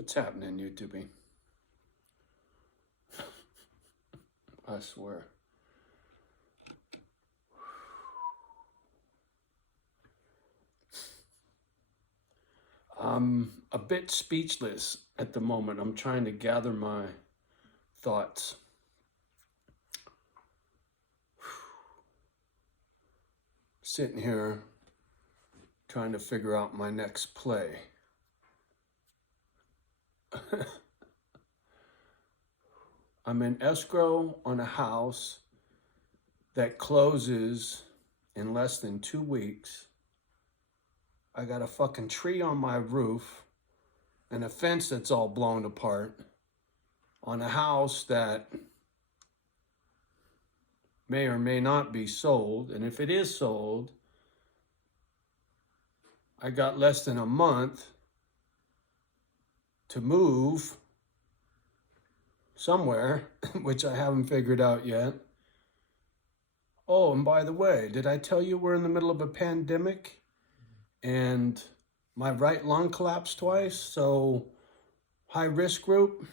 What's happening, YouTube? I swear. I'm a bit speechless at the moment. I'm trying to gather my thoughts. Sitting here trying to figure out my next play. I'm in escrow on a house that closes in less than 2 weeks. I got a fucking tree on my roof and a fence that's all blown apart on a house that may or may not be sold. And if it is sold, I got less than a month to move somewhere, which I haven't figured out yet. Oh, and by the way, did I tell you we're in the middle of a pandemic? And my right lung collapsed twice, so high risk group.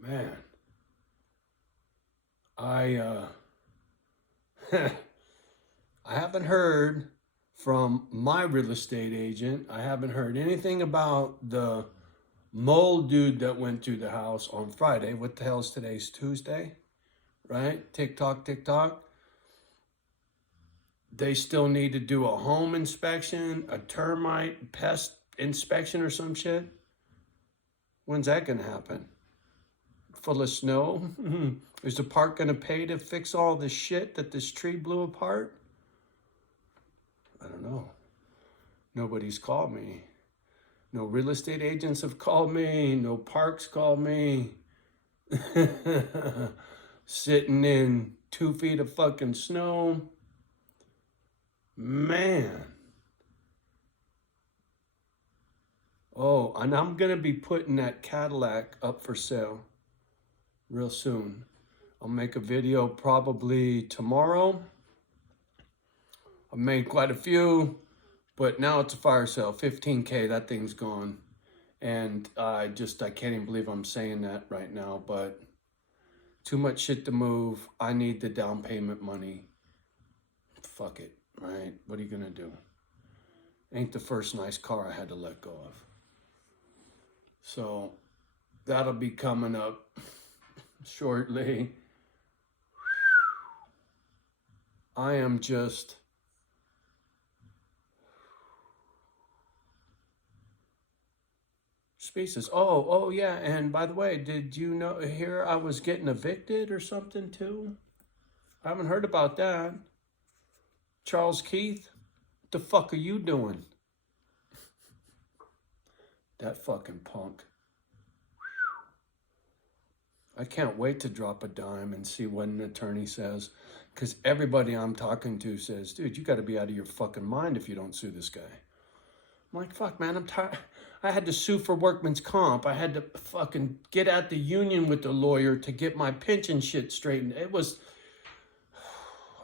Man, I haven't heard from my real estate agent. I haven't heard anything about the mold dude that went to the house on Friday. What the hell is today's Tuesday? Right? TikTok. They still need to do a home inspection, a termite pest inspection or some shit. When's that gonna happen? Full of snow? Is the park gonna pay to fix all the shit that this tree blew apart? I don't know. Nobody's called me. No real estate agents have called me. No parks called me. Sitting in 2 feet of fucking snow. Man. Oh, and I'm gonna be putting that Cadillac up for sale real soon. I'll make a video probably tomorrow. I've made quite a few, but now it's a fire sale. 15K, that thing's gone. And I can't even believe I'm saying that right now, but too much shit to move. I need the down payment money. Fuck it, right? What are you gonna do? Ain't the first nice car I had to let go of. So that'll be coming up shortly. I am just speechless. Oh yeah, and by the way, did you know here I was getting evicted or something too? I haven't heard about that. Charles Keith, what the fuck are you doing? That fucking punk. I can't wait to drop a dime and see what an attorney says. Because everybody I'm talking to says, dude, you got to be out of your fucking mind if you don't sue this guy. I'm like, fuck, man, I'm tired. I had to sue for workman's comp. I had to fucking get at the union with the lawyer to get my pension shit straightened. It was,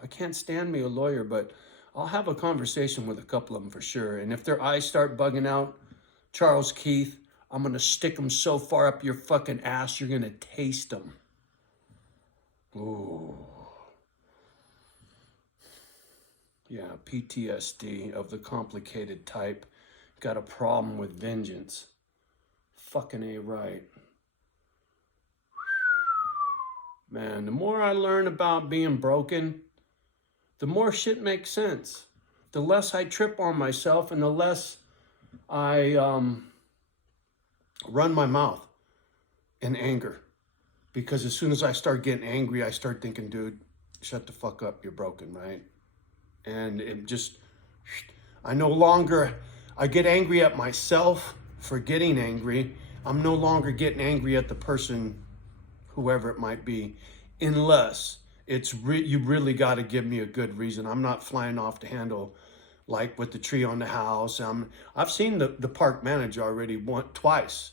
I can't stand me a lawyer, but I'll have a conversation with a couple of them for sure. And if their eyes start bugging out, Charles Keith, I'm going to stick them so far up your fucking ass, you're going to taste them. Ooh. Yeah, PTSD of the complicated type. Got a problem with vengeance. Fucking A right. Man, the more I learn about being broken, the more shit makes sense. The less I trip on myself and the less I run my mouth in anger. Because as soon as I start getting angry, I start thinking, dude, shut the fuck up, you're broken, right? And it just, I get angry at myself for getting angry. I'm no longer getting angry at the person, whoever it might be, unless you really got to give me a good reason. I'm not flying off the handle like with the tree on the house. I've seen the park manager already twice.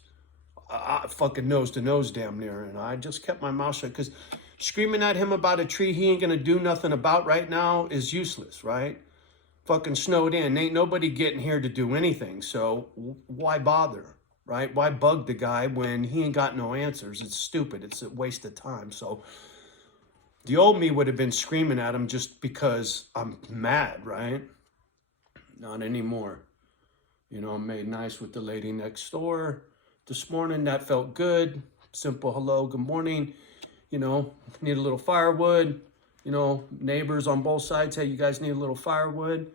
Fucking nose to nose damn near. And I just kept my mouth shut because screaming at him about a tree he ain't going to do nothing about right now is useless, right? fucking snowed in. Ain't nobody getting here to do anything. So why bother, right? Why bug the guy when he ain't got no answers? It's stupid. It's a waste of time. So the old me would have been screaming at him just because I'm mad, right? Not anymore. You know, I made nice with the lady next door this morning. That felt good. Simple hello, good morning. You know, need a little firewood. You know, neighbors on both sides, hey, you guys need a little firewood.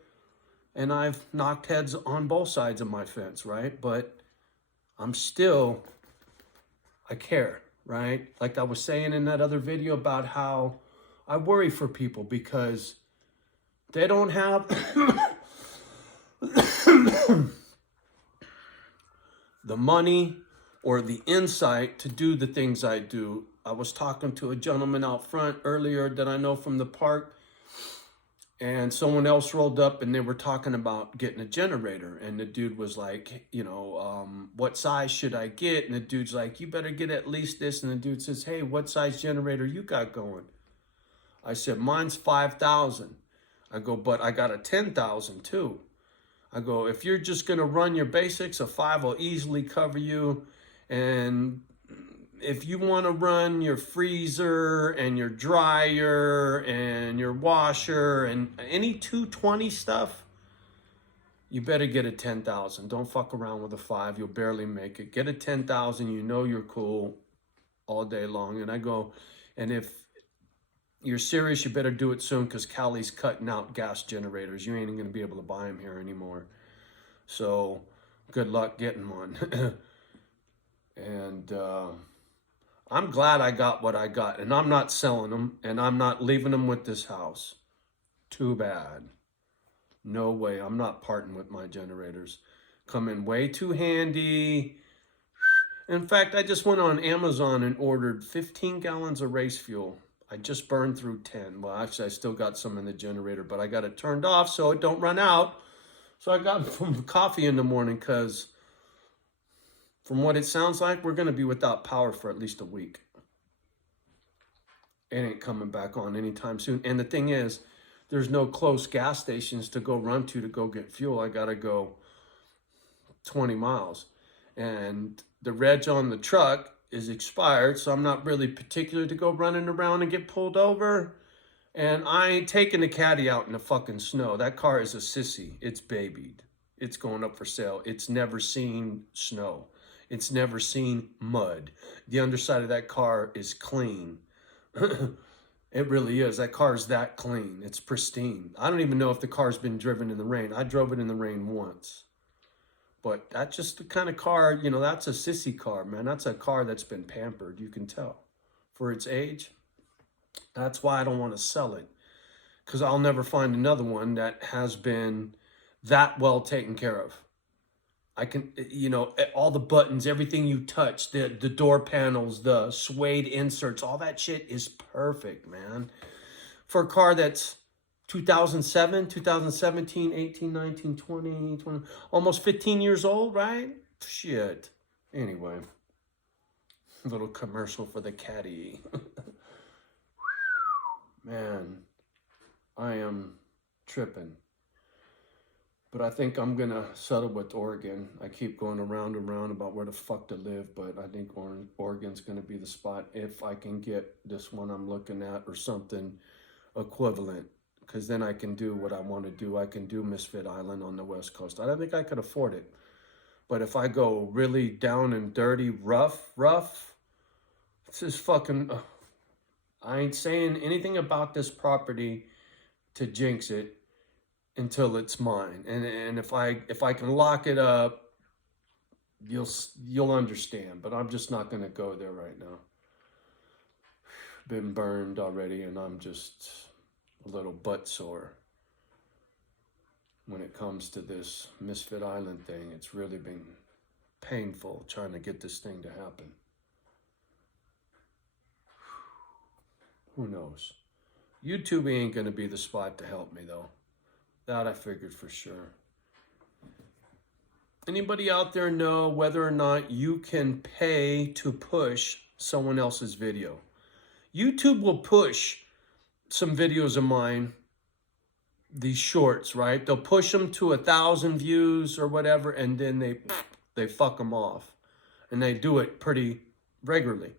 And I've knocked heads on both sides of my fence, right? But I'm still, I care, right? Like I was saying in that other video about how I worry for people because they don't have the money or the insight to do the things I do. I was talking to a gentleman out front earlier that I know from the park, and someone else rolled up and they were talking about getting a generator. And the dude was like, you know, what size should I get? And the dude's like, you better get at least this. And the dude says, hey, what size generator you got going? I said, mine's 5,000. I go, but I got a 10,000 too. I go, if you're just going to run your basics, a 5 will easily cover you. And if you want to run your freezer and your dryer and your washer and any 220 stuff, you better get a 10,000. Don't fuck around with a 5. You'll barely make it. Get a 10,000. You know you're cool all day long. And I go, and if you're serious, you better do it soon because Cali's cutting out gas generators. You ain't going to be able to buy them here anymore. So good luck getting one. And I'm glad I got what I got. And I'm not selling them. And I'm not leaving them with this house. Too bad. No way. I'm not parting with my generators. Come in way too handy. In fact, I just went on Amazon and ordered 15 gallons of race fuel. I just burned through 10. Well, actually, I still got some in the generator, but I got it turned off so it don't run out. So I got some coffee in the morning because from what it sounds like, we're going to be without power for at least a week. It ain't coming back on anytime soon. And the thing is, there's no close gas stations to go run to go get fuel. I got to go 20 miles. And the reg on the truck is expired, so I'm not really particular to go running around and get pulled over. And I ain't taking the caddy out in the fucking snow. That car is a sissy. It's babied. It's going up for sale. It's never seen snow. It's never seen mud. The underside of that car is clean. It really is. That car is that clean. It's pristine. I don't even know if the car's been driven in the rain. I drove it in the rain once. But that's just the kind of car, you know, that's a sissy car, man. That's a car that's been pampered, you can tell. For its age, that's why I don't want to sell it. Because I'll never find another one that has been that well taken care of. I can, you know, all the buttons, everything you touch, the door panels, the suede inserts, all that shit is perfect, man. For a car that's 2007, 2017, 18, 19, 20, almost 15 years old, right? Shit. Anyway, a little commercial for the caddy. Man, I am tripping. But I think I'm going to settle with Oregon. I keep going around and around about where the fuck to live, but I think Oregon's going to be the spot if I can get this one I'm looking at or something equivalent. Because then I can do what I want to do. I can do Misfit Island on the West Coast. I don't think I could afford it. But if I go really down and dirty, rough, this is fucking... I ain't saying anything about this property to jinx it until it's mine. And if I can lock it up, you'll understand. But I'm just not going to go there right now. Been burned already, and I'm just a little butt sore when it comes to this Misfit Island thing. It's really been painful trying to get this thing to happen. Who knows? YouTube ain't going to be the spot to help me, though. That I figured for sure. Anybody out there know whether or not you can pay to push someone else's video? YouTube will push some videos of mine these shorts, right? They'll push them to 1,000 views or whatever, and then they fuck them off, and they do it pretty regularly,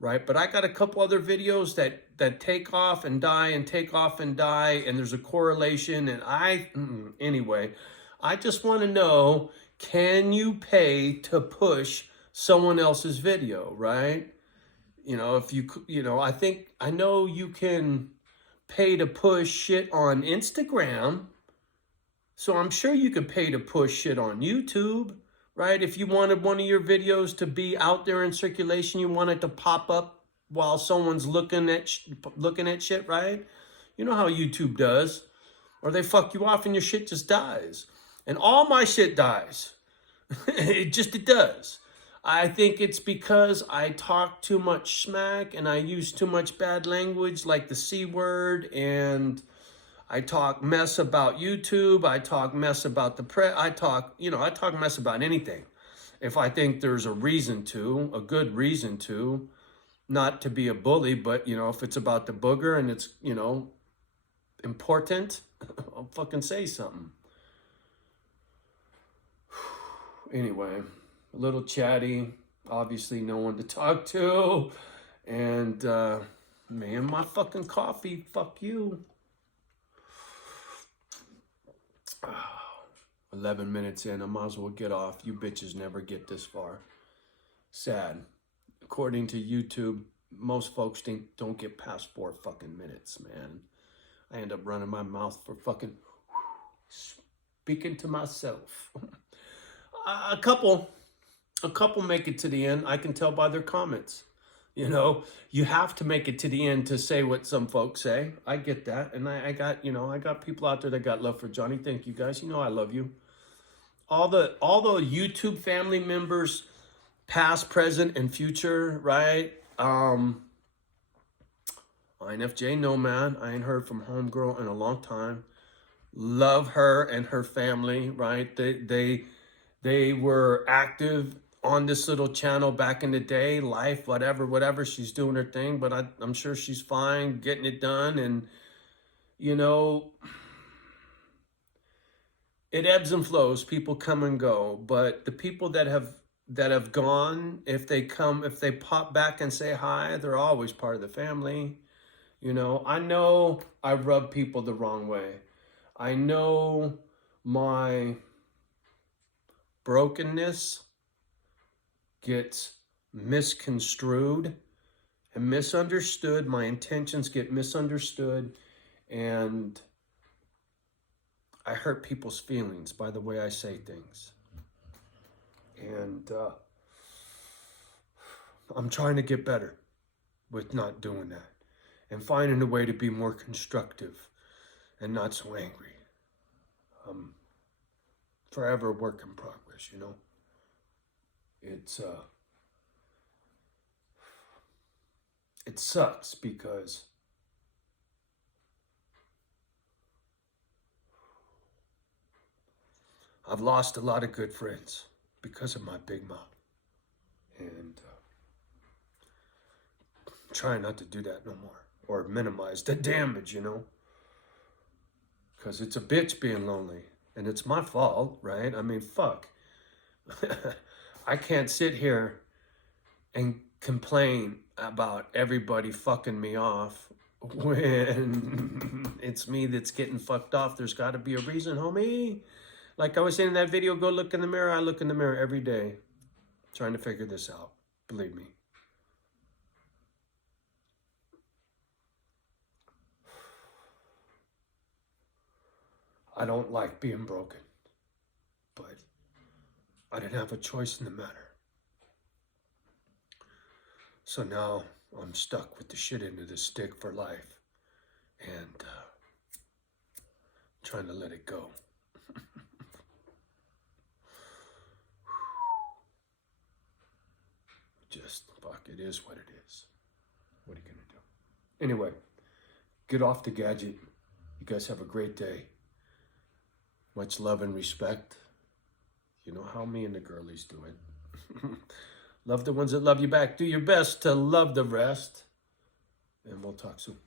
right? But I got a couple other videos that take off and die and take off and die, and there's a correlation. And anyway, I just want to know, can you pay to push someone else's video, right? You know, if you, I know you can pay to push shit on Instagram. So I'm sure you could pay to push shit on YouTube, right? If you wanted one of your videos to be out there in circulation, you want it to pop up while someone's looking at shit, right? You know how YouTube does. Or they fuck you off and your shit just dies. And all my shit dies. It does. I think it's because I talk too much smack and I use too much bad language, like the C word, and I talk mess about YouTube. I talk mess about the press. I talk mess about anything. If I think there's a reason to, a good reason to, not to be a bully, but, if it's about the booger and it's, important, I'll fucking say something. Anyway, a little chatty, obviously no one to talk to, and man, my fucking coffee, fuck you. 11 minutes in, I might as well get off. You bitches never get this far. Sad. According to YouTube, most folks don't get past 4 fucking minutes, man. I end up running my mouth for fucking speaking to myself. A couple make it to the end. I can tell by their comments. You have to make it to the end to say what some folks say. I get that. And I got people out there that got love for Johnny. Thank you guys. I love you. All the YouTube family members, past, present, and future, right? INFJ Nomad. I ain't heard from Homegirl in a long time. Love her and her family, right? They were active on this little channel back in the day, life, whatever. She's doing her thing, but I'm sure she's fine getting it done. And, it ebbs and flows. People come and go, but the people that have gone, if they pop back and say hi, they're always part of the family. I know I rub people the wrong way. I know my brokenness gets misconstrued and misunderstood. My intentions get misunderstood, and I hurt people's feelings by the way I say things. And I'm trying to get better with not doing that and finding a way to be more constructive and not so angry. Forever a work in progress, it sucks because I've lost a lot of good friends because of my big mouth. And trying not to do that no more, or minimize the damage, because it's a bitch being lonely, and it's my fault, right? I mean, fuck. I can't sit here and complain about everybody fucking me off when it's me that's getting fucked off. There's got to be a reason, homie. Like I was saying in that video, go look in the mirror. I look in the mirror every day trying to figure this out. Believe me. I don't like being broken, but I didn't have a choice in the matter. So now I'm stuck with the shit into the stick for life and trying to let it go. Just fuck, it is what it is. What are you gonna do? Anyway, get off the gadget. You guys have a great day. Much love and respect. You know how me and the girlies do it. Love the ones that love you back. Do your best to love the rest. And we'll talk soon.